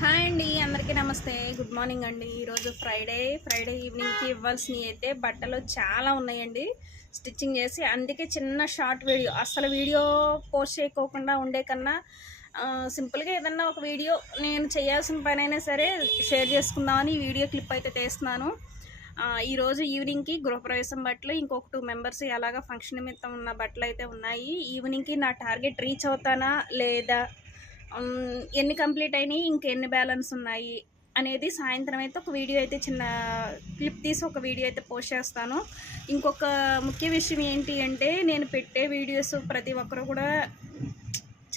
Hi అండి, అందరికీ నమస్తే. గుడ్ మార్నింగ్ అండి. ఈరోజు ఫ్రైడే ఈవినింగ్కి ఇవ్వాల్సినవి అయితే బట్టలు చాలా ఉన్నాయండి స్టిచ్చింగ్ చేసి. అందుకే చిన్న షార్ట్ వీడియో, అసలు వీడియో పోస్ట్ చేయకోకుండా ఉండే కన్నా సింపుల్గా ఏదన్నా ఒక వీడియో నేను చేయాల్సిన పని అయినా సరే షేర్ చేసుకుందామని ఈ వీడియో క్లిప్ అయితే తీస్తున్నాను. ఈరోజు ఈవినింగ్కి గృహప్రవేశం బట్టలు, ఇంకొక 2 మెంబర్స్ అలాగా ఫంక్షన్ నిమిత్తం ఉన్న బట్టలు అయితే ఉన్నాయి. ఈవినింగ్కి నా టార్గెట్ రీచ్ అవుతానా లేదా, ఎన్ని కంప్లీట్ అయినాయి, ఇంకెన్ని బ్యాలెన్స్ ఉన్నాయి అనేది సాయంత్రం అయితే ఒక వీడియో అయితే చిన్న క్లిప్ తీసి ఒక వీడియో అయితే పోస్ట్ చేస్తాను. ఇంకొక ముఖ్య విషయం ఏంటి అంటే, నేను పెట్టే వీడియోస్ ప్రతి ఒక్కరు కూడా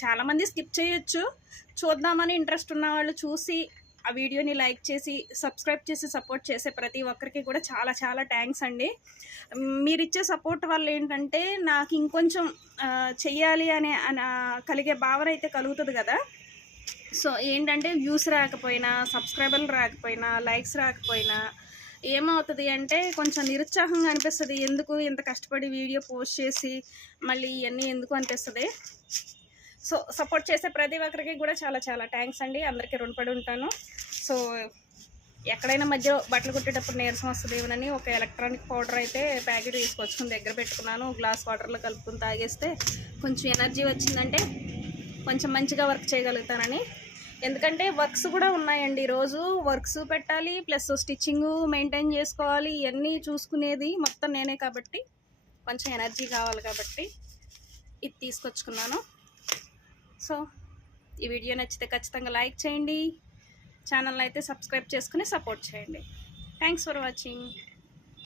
చాలామంది స్కిప్ చేయొచ్చు. చూద్దామని ఇంట్రెస్ట్ ఉన్న వాళ్ళు చూసి ఆ వీడియోని లైక్ చేసి సబ్స్క్రైబ్ చేసి సపోర్ట్ చేసే ప్రతి ఒక్కరికి కూడా చాలా చాలా థ్యాంక్స్ అండి. మీరు ఇచ్చే సపోర్ట్ వల్ల ఏంటంటే నాకు ఇంకొంచెం చెయ్యాలి అనే కలిగే భావన అయితే కలుగుతుంది కదా. సో ఏంటంటే వ్యూస్ రాకపోయినా, సబ్స్క్రైబర్లు రాకపోయినా, లైక్స్ రాకపోయినా ఏమవుతుంది అంటే కొంచెం నిరుత్సాహంగా అనిపిస్తుంది. ఎందుకు ఇంత కష్టపడి వీడియో పోస్ట్ చేసి మళ్ళీ ఇవన్నీ ఎందుకు అనిపిస్తుంది. సో సపోర్ట్ చేసే ప్రతి ఒక్కరికి కూడా చాలా చాలా థ్యాంక్స్ అండి. అందరికీ రుణపడి ఉంటాను. సో ఎక్కడైనా మధ్య బట్టలు కుట్టేటప్పుడు నీరసం వస్తుంది ఏమని ఒక ఎలక్ట్రానిక్ పౌడర్ అయితే ప్యాకెట్ తీసుకొచ్చుకుని దగ్గర పెట్టుకున్నాను. గ్లాస్ వాటర్లో కలుపుకుని తాగేస్తే కొంచెం ఎనర్జీ వచ్చిందంటే కొంచెం మంచిగా వర్క్ చేయగలుగుతానని. ఎందుకంటే వర్క్స్ కూడా ఉన్నాయండి. ఈరోజు వర్క్స్ పెట్టాలి, ప్లస్ స్టిచ్చింగ్ మెయింటైన్ చేసుకోవాలి. ఇవన్నీ చూసుకునేది మొత్తం నేనే కాబట్టి కొంచెం ఎనర్జీ కావాలి కాబట్టి ఇది తీసుకొచ్చుకున్నాను. సో ఈ వీడియో నచ్చితే ఖచ్చితంగా లైక్ చేయండి, ఛానల్ అయితే సబ్స్క్రైబ్ చేసుకుని సపోర్ట్ చేయండి. Thanks for watching.